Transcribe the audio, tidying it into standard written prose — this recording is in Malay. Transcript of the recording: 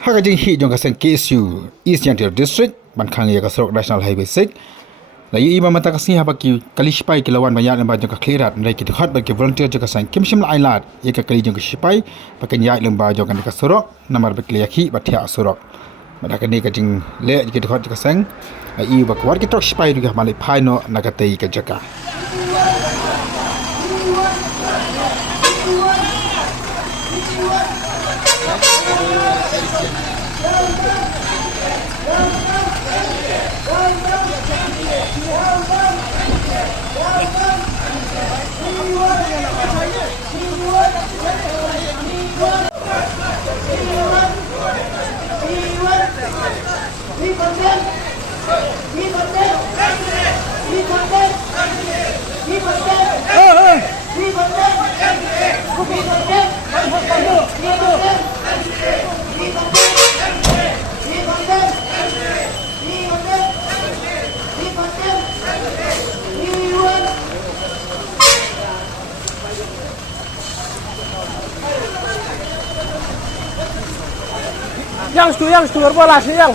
Haka jing hi jong kaseng KSU East Yantier District bankang ya kasrok National Highway 6 la yi imam mata kasih haba ki Shipai kilawan banyak lemba jong ka Khliehriat ndai ki dikhat bagi volunteer jong kaseng kimshim la ailat ye ka kali jong ka Shipai pakai ya lemba jong kan kasrok namar bekli yakhi bathia surok mada kani ka jing le ki dikhat jong kaseng i ba kwar ki trok Shipai juga malai phaino nagatai ka jaka Yang stu bola yang